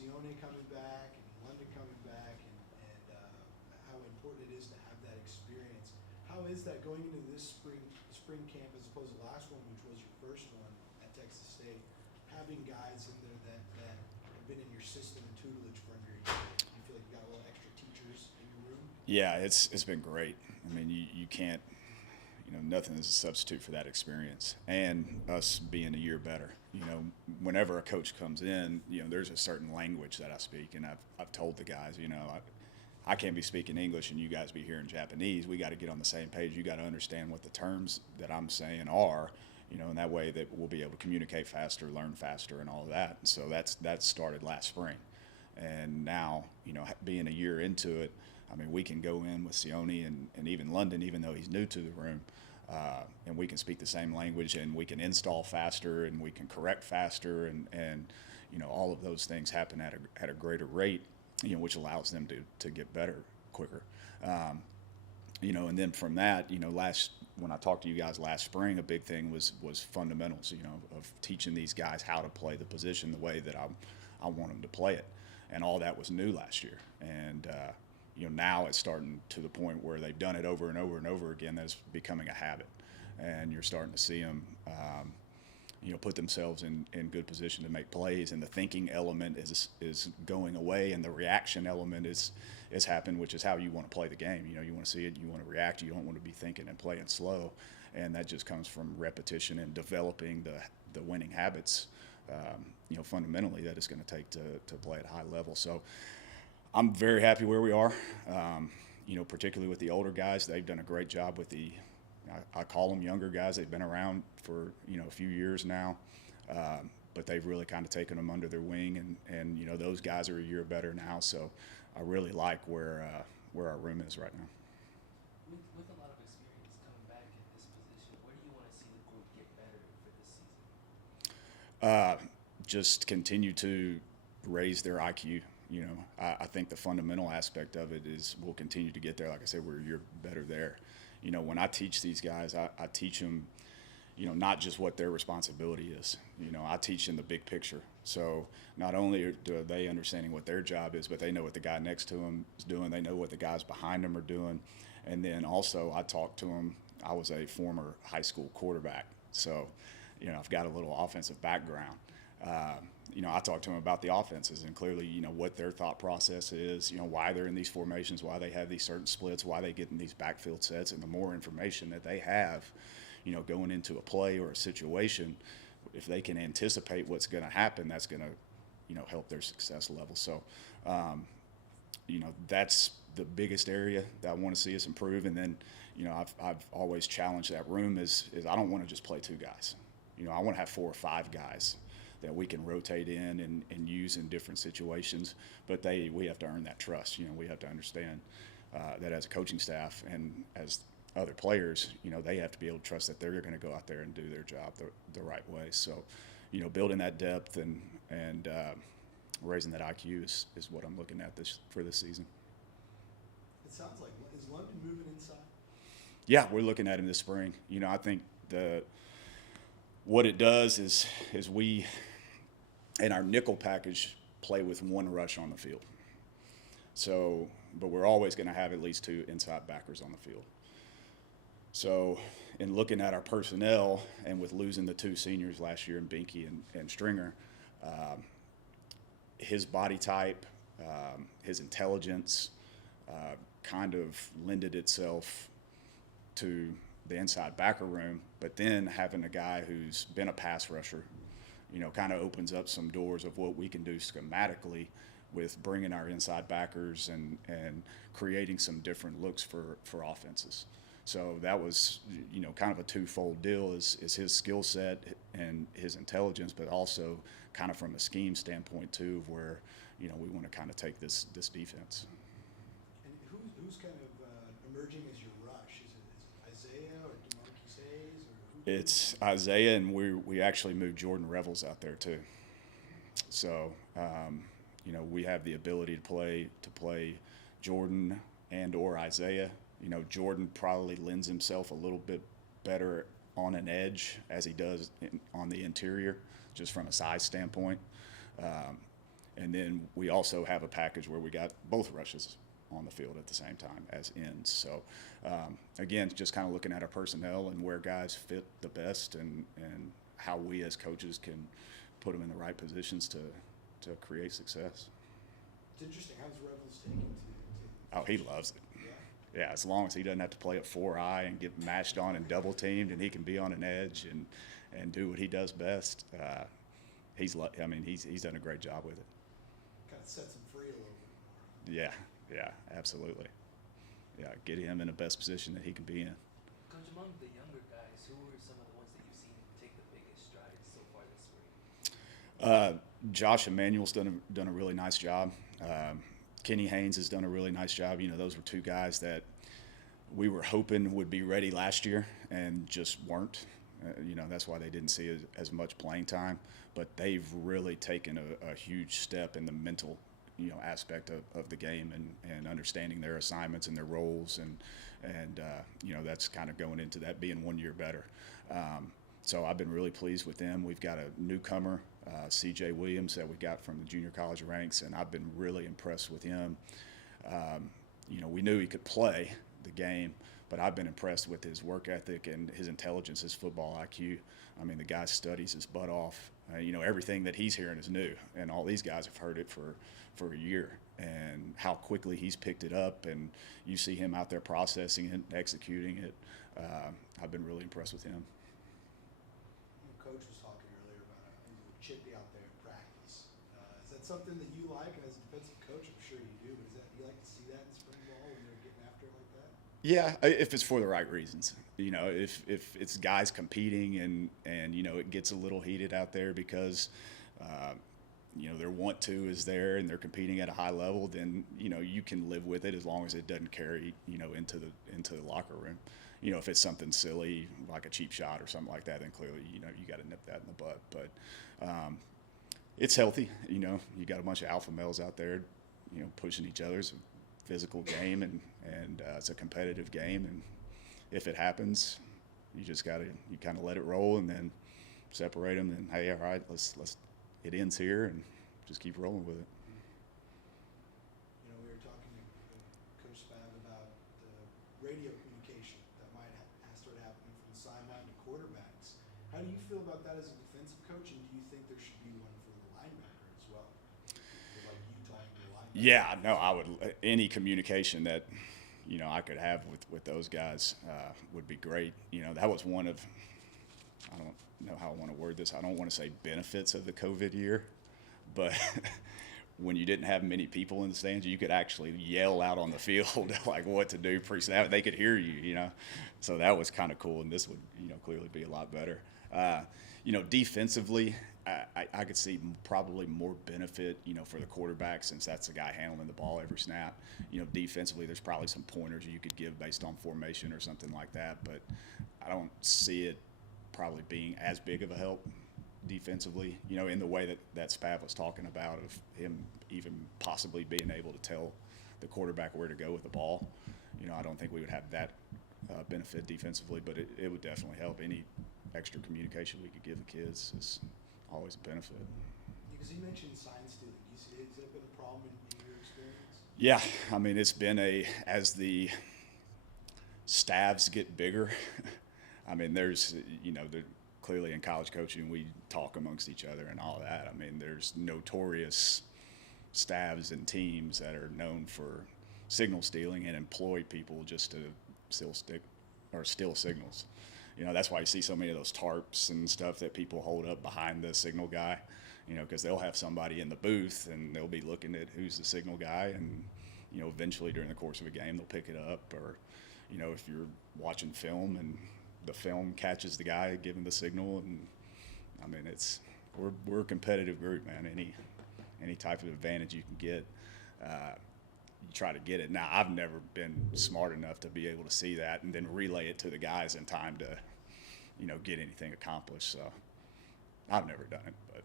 Sione coming back and London coming back, and how important it is to have that experience. How is that going into this spring camp as opposed to the last one, which was your first one at Texas State? Having guys in there that have been in your system and tutelage for under a year, you feel like you got a little extra teachers in your room? Yeah, it's been great. I mean, you can't, nothing is a substitute for that experience. And us being a year better. Whenever a coach comes in, there's a certain language that I speak, and I've told the guys, I can't be speaking English and you guys be hearing Japanese. We got to get on the same page. You got to understand what the terms that I'm saying are, and that way that we'll be able to communicate faster, learn faster, and all of that. And so that started last spring, and now, being a year into it, I mean, we can go in with Sione and even London, even though he's new to the room, and we can speak the same language, and we can install faster, and we can correct faster, and all of those things happen at a greater rate, which allows them to get better quicker. And then from that, when I talked to you guys last spring, a big thing was fundamentals, of teaching these guys how to play the position the way that I want them to play it, and all that was new last year. And now it's starting to the point where they've done it over and over and over again. That's becoming a habit, and you're starting to see them, put themselves in good position to make plays. And the thinking element is going away, and the reaction element is happened, which is how you want to play the game. You want to see it, you want to react. You don't want to be thinking and playing slow, and that just comes from repetition and developing the winning habits. Fundamentally, that it's going to take to play at a high level. So I'm very happy where we are, particularly with the older guys. They've done a great job with I call them younger guys. They've been around for, a few years now, but they've really kind of taken them under their wing, and those guys are a year better now. So I really like where our room is right now. With a lot of experience coming back in this position, where do you want to see the group get better for this season? Just continue to raise their IQ. I think the fundamental aspect of it is we'll continue to get there. Like I said, we're a year better there. When I teach these guys, I teach them, not just what their responsibility is. I teach them the big picture. So not only are they understanding what their job is, but they know what the guy next to them is doing. They know what the guys behind them are doing. And then also I talk to them. I was a former high school quarterback. So, I've got a little offensive background. I talk to them about the offenses and clearly, what their thought process is, why they're in these formations, why they have these certain splits, why they get in these backfield sets. And the more information that they have, going into a play or a situation, if they can anticipate what's going to happen, that's going to, help their success level. So, that's the biggest area that I want to see us improve. And then, I've always challenged that room is I don't want to just play two guys. I want to have 4 or 5 guys that we can rotate in and use in different situations. But we have to earn that trust. We have to understand that as a coaching staff and as other players, they have to be able to trust that they're going to go out there and do their job the right way. So, building that depth and raising that IQ is what I'm looking at for this season. It sounds like, is London moving inside? Yeah, we're looking at him this spring. I think what it does is we, in our nickel package, play with 1 rush on the field. So, but we're always going to have at least 2 inside backers on the field. So, in looking at our personnel and with losing the 2 seniors last year in Binky and Stringer, his body type, his intelligence kind of lended itself to the inside backer room, but then having a guy who's been a pass rusher, kind of opens up some doors of what we can do schematically with bringing our inside backers and creating some different looks for offenses. So that was, kind of a twofold deal is his skill set and his intelligence, but also kind of from a scheme standpoint too, of where, we want to kind of take this defense. And who's kind of emerging as your rush? Is it Isaiah or DeMarquis Hayes? Or It's Isaiah, and we actually moved Jordan Revels out there too. So, we have the ability to play Jordan and or Isaiah. Jordan probably lends himself a little bit better on an edge as he does on the interior, just from a size standpoint. And then we also have a package where we got both rushes on the field at the same time as ends. So, again, just kind of looking at our personnel and where guys fit the best and how we as coaches can put them in the right positions to create success. It's interesting. How's Revels taking to Oh, he loves it. yeah? Yeah, as long as he doesn't have to play at 4-eye and get mashed on and double teamed, and he can be on an edge and do what he does best. He's done a great job with it. Kind of sets him free a little bit more. Yeah, absolutely. Yeah, get him in the best position that he can be in. Coach, among the younger guys, who are some of the ones that you've seen take the biggest strides so far this spring? Josh Emmanuel's done a really nice job. Kenny Haynes has done a really nice job. Those were two guys that we were hoping would be ready last year and just weren't. That's why they didn't see as much playing time. But they've really taken a huge step in the mental, aspect of the game and understanding their assignments and their roles. And that's kind of going into that being 1 year better. So I've been really pleased with them. We've got a newcomer, C.J. Williams, that we got from the junior college ranks, and I've been really impressed with him. We knew he could play the game, but I've been impressed with his work ethic and his intelligence, his football IQ. I mean, the guy studies his butt off. Everything that he's hearing is new, and all these guys have heard it for a year. And how quickly he's picked it up, and you see him out there processing it, executing it. I've been really impressed with him. Coach was talking earlier about chippy out there in practice. Is that something that you like? And as a defensive coach, I'm sure you do. But you like to see that in spring ball when they're getting after it like that? Yeah, if it's for the right reasons. If it's guys competing and it gets a little heated out there because their want to is there and they're competing at a high level, then you can live with it as long as it doesn't carry into the locker room. If it's something silly like a cheap shot or something like that, then clearly you got to nip that in the bud. But it's healthy. You got a bunch of alpha males out there, pushing each other. It's a physical game and it's a competitive game. And if it happens, you just got to kind of let it roll and then separate them. And hey, all right, let's it ends here and just keep rolling with it. We were talking to Coach Spav about the radio communication that might start happening from the sideline to quarterbacks. How do you feel about that as a defensive coach, and do you think there should be one for the linebacker as well? Like you talking to the linebacker? Yeah, no, I would. Any communication that I could have with those guys would be great. That was one of, I don't know how I want to word this. I don't want to say benefits of the COVID year, but when you didn't have many people in the stands, you could actually yell out on the field like what to do pre-snap. They could hear you, So that was kind of cool, and this would, clearly be a lot better. Defensively, I could see probably more benefit, for the quarterback, since that's the guy handling the ball every snap. Defensively, there's probably some pointers you could give based on formation or something like that, but I don't see it probably being as big of a help defensively, in the way that Spav was talking about, of him even possibly being able to tell the quarterback where to go with the ball. I don't think we would have that benefit defensively, but it would definitely help. Any extra communication we could give the kids is always a benefit. Because you mentioned sign stealing. Has that been a problem in your experience? Yeah, I mean, it's been as the staffs get bigger, I mean, there's, clearly in college coaching, we talk amongst each other and all that. I mean, there's notorious staffs and teams that are known for signal stealing and employ people just to steal signals. That's why you see so many of those tarps and stuff that people hold up behind the signal guy, because they'll have somebody in the booth and they'll be looking at who's the signal guy, and, eventually during the course of a game, they'll pick it up. Or, if you're watching film and the film catches the guy giving the signal, and I mean, we're a competitive group, man. Any type of advantage you can get, you try to get it. Now, I've never been smart enough to be able to see that and then relay it to the guys in time to, get anything accomplished. So I've never done it, but